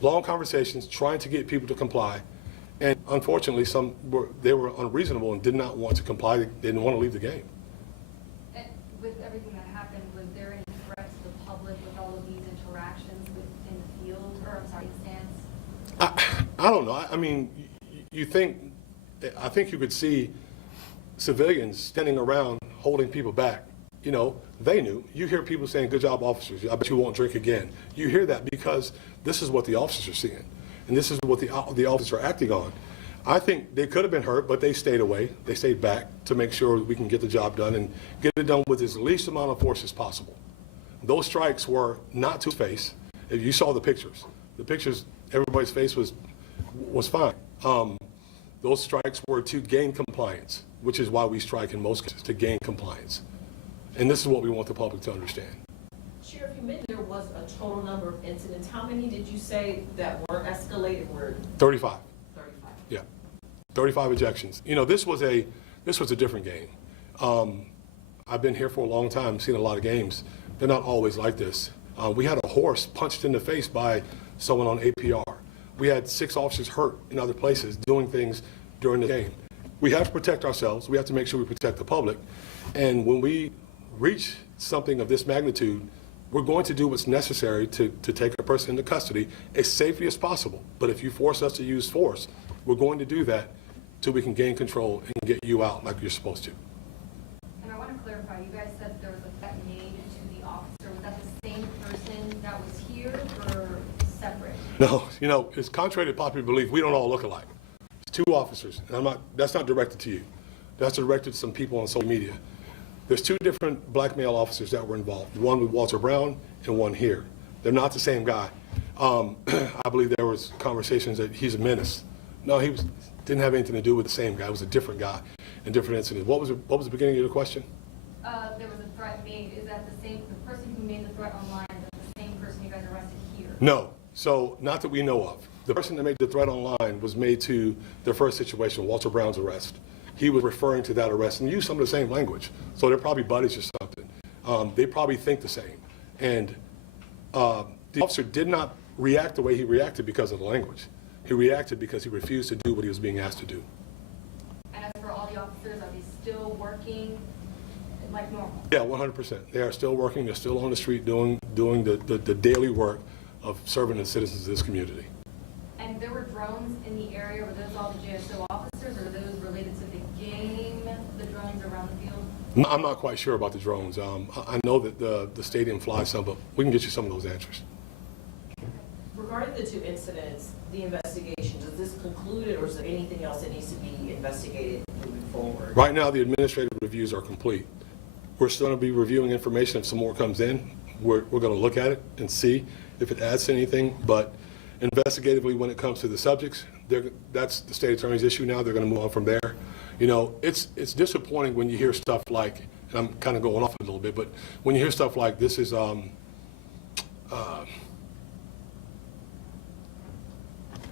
Long conversations trying to get people to comply, and unfortunately they were unreasonable and did not want to comply. They didn't want to leave the game. And with everything that happened, was there any threat to the public with all of these interactions in the field, or I'm sorry, stands? I don't know. I mean, I think you could see civilians standing around holding people back. You know, they knew. You hear people saying, good job, officers. I bet you won't drink again. You hear that because this is what the officers are seeing. And this is what the officers are acting on. I think they could have been hurt, but they stayed away. They stayed back to make sure we can get the job done and get it done with as least amount of force as possible. Those strikes were not to face. If you saw the pictures, everybody's face was fine. Those strikes were to gain compliance, which is why we strike in most cases, to gain compliance. And this is what we want the public to understand. Sheriff, you mentioned there was a total number of incidents. How many did you say that were escalated? Were 35. 35. Yeah, 35 ejections. You know, this was a different game. I've been here for a long time, seen a lot of games. They're not always like this. We had a horse punched in the face by someone on APR. We had 6 officers hurt in other places doing things during the game. We have to protect ourselves. We have to make sure we protect the public. And when we reach something of this magnitude, we're going to do what's necessary to take a person into custody as safely as possible. But if you force us to use force, we're going to do that till we can gain control and get you out like you're supposed to. And I want to clarify, you guys said there was a threat made to the officer. Was that the same person that was here or separate? No, you know, it's contrary to popular belief, we don't all look alike. It's 2 officers, and that's not directed to you. That's directed to some people on social media. There's 2 different black male officers that were involved, one with Walter Brown and one here. They're not the same guy. I believe there was conversations that he's a menace. No, didn't have anything to do with the same guy. It was a different guy in different incidents. What was the beginning of your question? There was a threat made. Is that the person who made the threat online, is that the same person you guys arrested here? No. So, not that we know of. The person that made the threat online was made to the first situation, Walter Brown's arrest. He was referring to that arrest and used some of the same language. So they're probably buddies or something. They probably think the same. And the officer did not react the way he reacted because of the language. He reacted because he refused to do what he was being asked to do. And as for all the officers, are they still working like normal? Yeah, 100%. They are still working. They're still on the street doing the daily work of serving the citizens of this community. And there were drones in the area. Were those all the JSO officers, or were those related to the game, the drones around the field? I'm not quite sure about the drones. I know that the stadium flies some, but we can get you some of those answers. Regarding the 2 incidents, the investigation, does this conclude it, or is there anything else that needs to be investigated moving forward? Right now, the administrative reviews are complete. We're still going to be reviewing information. If some more comes in, we're going to look at it and see if it adds to anything. But investigatively, when it comes to the subjects, that's the state attorney's issue now. They're going to move on from there. You know, it's disappointing when you hear stuff like, and I'm kind of going off a little bit, but when you hear stuff like this is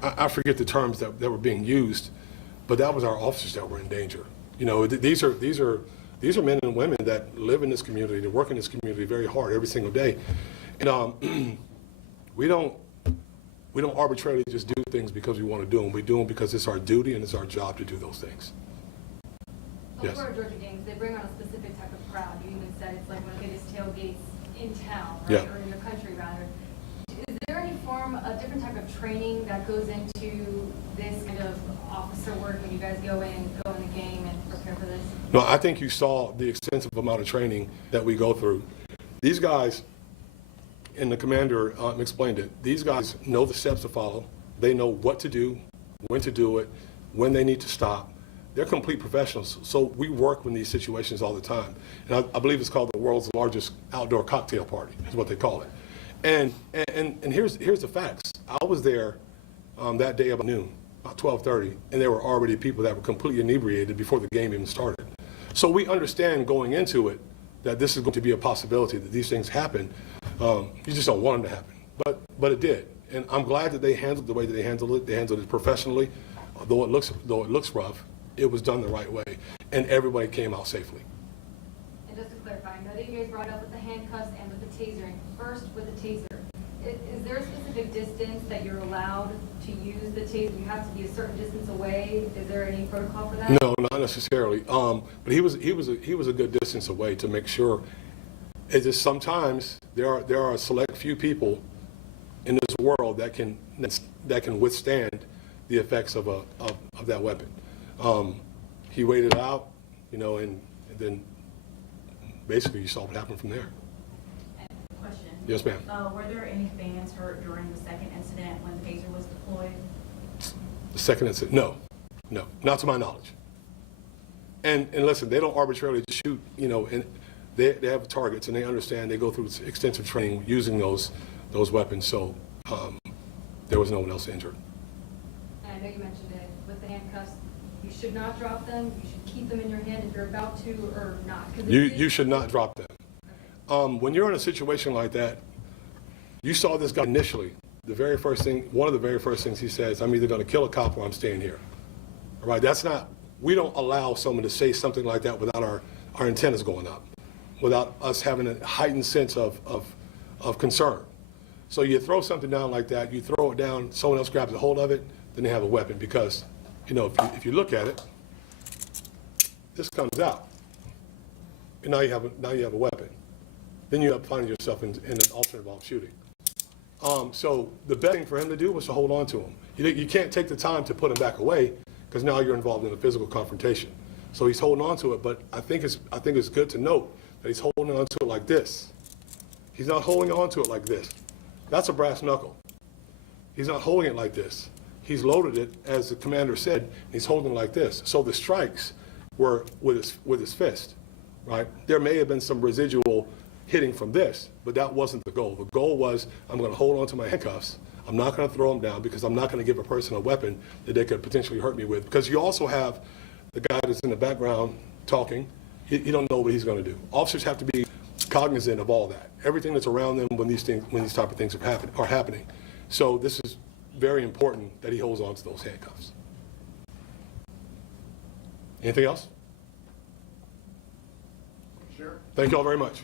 I forget the terms that were being used, but that was our officers that were in danger. You know, these are men and women that live in this community, that work in this community very hard every single day. And we don't arbitrarily just do things because we want to do them. We do them because it's our duty and it's our job to do those things. Well, Yes. for our Georgia games, they bring on a specific type of crowd. You even said it's like one of the biggest tailgates in town, right? Yeah. Or in the country, rather. Is there any form, a different type of training that goes into this kind of officer work when you guys go in the game and prepare for this? No, I think you saw the extensive amount of training that we go through. These guys, and the commander explained it, these guys know the steps to follow. They know what to do, when to do it, when they need to stop. They're complete professionals, so we work in these situations all the time. And I believe it's called the world's largest outdoor cocktail party, is what they call it. And here's the facts. I was there that day about noon, about 12:30, and there were already people that were completely inebriated before the game even started. So we understand going into it that this is going to be a possibility, that these things happen. You just don't want them to happen, but it did. And I'm glad that they handled it the way that they handled it. They handled it professionally. Though it looks rough, it was done the right way, and everybody came out safely. And just to clarify, I know that you guys brought up with the handcuffs and with the tasering. First, with the taser, is there a specific distance that you're allowed to use the taser? You have to be a certain distance away. Is there any protocol for that? No, not necessarily. But he was a good distance away to make sure. It's just sometimes there are a select few people in this world that can withstand the effects of that weapon. He waited out, you know, and then basically you saw what happened from there. Question. Yes, ma'am. Were there any fans hurt during the second incident when the taser was deployed? The second incident, no, not to my knowledge. And listen, they don't arbitrarily shoot, you know, and they have targets and they understand. They go through extensive training using those weapons. So there was no one else injured. And I know you mentioned it with the handcuffs. You should not drop them. You should keep them in your hand if you're about to or not. You should not drop them. When you're in a situation like that, you saw this guy initially. One of the very first things he says, I'm either going to kill a cop or I'm staying here. All right, we don't allow someone to say something like that without our antennas going up, without us having a heightened sense of concern. So you throw something down like that, you throw it down, someone else grabs a hold of it, then they have a weapon because, you know, if you look at it, this comes out. And now you have a weapon. Then you end up finding yourself in an alternate involved shooting. So the best thing for him to do was to hold on to him. You can't take the time to put him back away because now you're involved in a physical confrontation. So he's holding on to it, but I think it's good to note that he's holding on to it like this. He's not holding on to it like this. That's a brass knuckle. He's not holding it like this. He's loaded it, as the commander said, and he's holding it like this. So the strikes were with his fist, right? There may have been some residual hitting from this, but that wasn't the goal. The goal was, I'm going to hold on to my handcuffs. I'm not going to throw them down because I'm not going to give a person a weapon that they could potentially hurt me with. Because you also have the guy that's in the background talking. You don't know what he's going to do. Officers have to be cognizant of all that. Everything that's around them when these type of things are happening. So this is very important that he holds on to those handcuffs. Anything else? Sure. Thank you all very much.